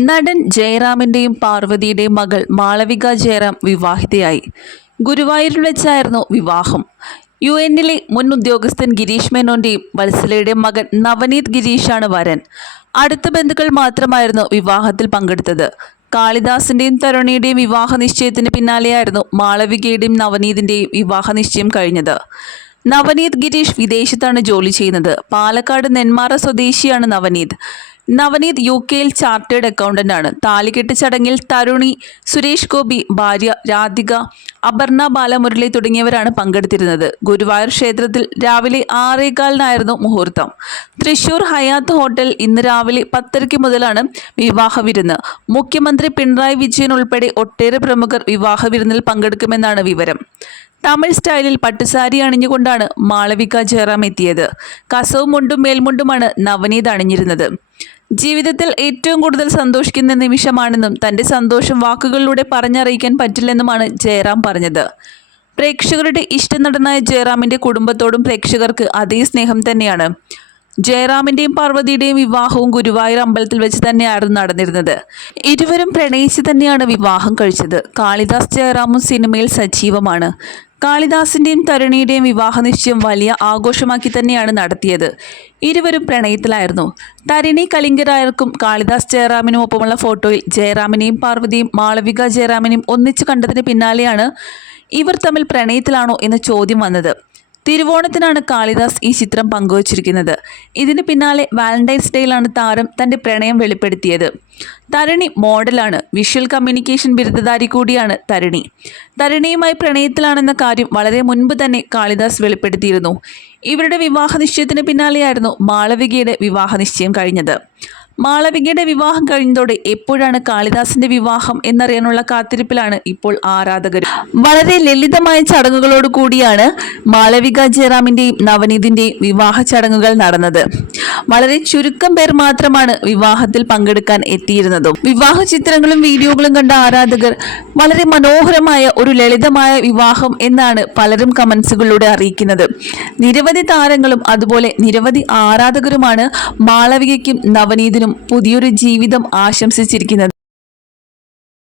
നടൻ ജയറാമിന്റെയും പാർവതിയുടെയും മകൾ മാളവിക ജയറാം വിവാഹിതയായി. ഗുരുവായൂരിൽ വെച്ചായിരുന്നു വിവാഹം. യു എന്നിലെ മുൻ ഉദ്യോഗസ്ഥൻ ഗിരീഷ് മേനോന്റെയും വത്സലയുടെ മകൻ നവനീത് ഗിരീഷാണ് വരൻ. അടുത്ത ബന്ധുക്കൾ മാത്രമായിരുന്നു വിവാഹത്തിൽ പങ്കെടുത്തത്. കാളിദാസിന്റെയും തരുണിയുടെയും വിവാഹ നിശ്ചയത്തിന് പിന്നാലെയായിരുന്നു മാളവികയുടെയും നവനീതിന്റെയും വിവാഹ നിശ്ചയം കഴിഞ്ഞത്. നവനീത് ഗിരീഷ് വിദേശത്താണ് ജോലി ചെയ്യുന്നത്. പാലക്കാട് നെന്മാറ സ്വദേശിയാണ് നവനീത്. നവനീത് യു കെയിൽ ചാർട്ടേഡ് അക്കൗണ്ടന്റാണ് താലികെട്ട് ചടങ്ങിൽ തരുണി സുരേഷ് ഗോപി ഭാര്യ രാധിക അപർണ ബാലമുരളി തുടങ്ങിയവരാണ് പങ്കെടുത്തിരുന്നത്. ഗുരുവായൂർ ക്ഷേത്രത്തിൽ രാവിലെ ആറേകാലിനായിരുന്നു മുഹൂർത്തം. തൃശൂർ ഹയാത്ത് ഹോട്ടൽ ഇന്ന് രാവിലെ പത്തരയ്ക്ക് മുതലാണ് വിവാഹ വിരുന്ന് മുഖ്യമന്ത്രി പിണറായി വിജയൻ ഉൾപ്പെടെ ഒട്ടേറെ പ്രമുഖർ വിവാഹ വിരുന്നിൽ പങ്കെടുക്കുമെന്നാണ് വിവരം. തമിഴ് സ്റ്റൈലിൽ പട്ടുസാരി അണിഞ്ഞുകൊണ്ടാണ് മാളവിക ജയറാം എത്തിയത്. കസവും മുണ്ടും മേൽമുണ്ടുമാണ് നവനീത് അണിഞ്ഞിരുന്നത്. ജീവിതത്തിൽ ഏറ്റവും കൂടുതൽ സന്തോഷിക്കുന്ന നിമിഷമാണെന്നും തന്റെ സന്തോഷം വാക്കുകളിലൂടെ പറഞ്ഞറിയിക്കാൻ പറ്റില്ലെന്നുമാണ് ജയറാം പറഞ്ഞത്. പ്രേക്ഷകരുടെ ഇഷ്ടനടനായ ജയറാമിന്റെ കുടുംബത്തോടും പ്രേക്ഷകർക്ക് അതേ സ്നേഹം തന്നെയാണ്. ജയറാമിന്റെയും പാർവതിയുടെയും വിവാഹവും ഗുരുവായൂർ അമ്പലത്തിൽ വെച്ച് തന്നെയായിരുന്നു നടന്നിരുന്നത്. ഇരുവരും പ്രണയിച്ച് തന്നെയാണ് വിവാഹം കഴിച്ചത്. കാളിദാസ് ജയറാമും സിനിമയിൽ സജീവമാണ്. കാളിദാസിന്റെയും തരുണിയുടെയും വിവാഹ നിശ്ചയം വലിയ ആഘോഷമാക്കി തന്നെയാണ് നടത്തിയത്. ഇരുവരും പ്രണയത്തിലായിരുന്നു. തരിണി കലിംഗരായർക്കും കാളിദാസ് ജയറാമിനും ഒപ്പമുള്ള ഫോട്ടോയിൽ ജയറാമിനെയും പാർവതിയും മാളവിക ജയറാമിനെയും ഒന്നിച്ചു കണ്ടതിന് പിന്നാലെയാണ് ഇവർ തമ്മിൽ പ്രണയത്തിലാണോ എന്ന ചോദ്യം വന്നത്. തിരുവോണത്തിനാണ് കാളിദാസ് ഈ ചിത്രം പങ്കുവച്ചിരിക്കുന്നത്. ഇതിന് പിന്നാലെ വാലന്റൈൻസ് ഡേയിലാണ് താരം തന്റെ പ്രണയം വെളിപ്പെടുത്തിയത്. തരണി മോഡലാണ്. വിഷ്വൽ കമ്മ്യൂണിക്കേഷൻ ബിരുദധാരി കൂടിയാണ് തരണി. തരണിയുമായി പ്രണയത്തിലാണെന്ന കാര്യം വളരെ മുൻപ് തന്നെ കാളിദാസ് വെളിപ്പെടുത്തിയിരുന്നു. ഇവരുടെ വിവാഹ നിശ്ചയത്തിന് പിന്നാലെയായിരുന്നു മാളവികയുടെ വിവാഹ നിശ്ചയം കഴിഞ്ഞത്. മാളവികയുടെ വിവാഹം കഴിഞ്ഞതോടെ എപ്പോഴാണ് കാളിദാസിന്റെ വിവാഹം എന്നറിയാനുള്ള കാത്തിരിപ്പിലാണ് ഇപ്പോൾ ആരാധകർ. വളരെ ലളിതമായ ചടങ്ങുകളോട് കൂടിയാണ് മാളവിക ജയറാമിന്റെയും നവനീതിന്റെയും വിവാഹ ചടങ്ങുകൾ നടന്നത്. വളരെ ചുരുക്കം പേർ മാത്രമാണ് വിവാഹത്തിൽ പങ്കെടുക്കാൻ എത്തിയിരുന്നതും. വിവാഹ ചിത്രങ്ങളും വീഡിയോകളും കണ്ട ആരാധകർ വളരെ മനോഹരമായ ഒരു ലളിതമായ വിവാഹം എന്നാണ് പലരും കമന്റ്സുകളിലൂടെ അറിയിക്കുന്നത്. നിരവധി താരങ്ങളും അതുപോലെ നിരവധി ആരാധകരുമാണ് മാളവികയ്ക്കും നവനീതിനും പുതിയൊരു ജീവിതം ആശംസിച്ചിരിക്കുന്നത്.